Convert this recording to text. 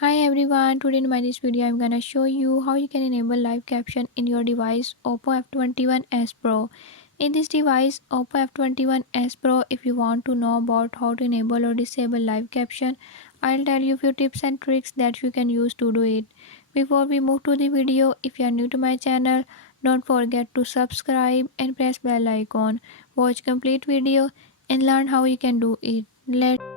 Hi everyone, today in this video I'm gonna show you how you can enable live caption in your device Oppo F21s Pro. In this device Oppo F21s Pro, if you want to know about how to enable or disable live caption, I'll tell you few tips and tricks that you can use to do it. Before we move to the video, if you are new to my channel, don't forget to subscribe and press bell icon. Watch complete video and learn how you can do it. Let's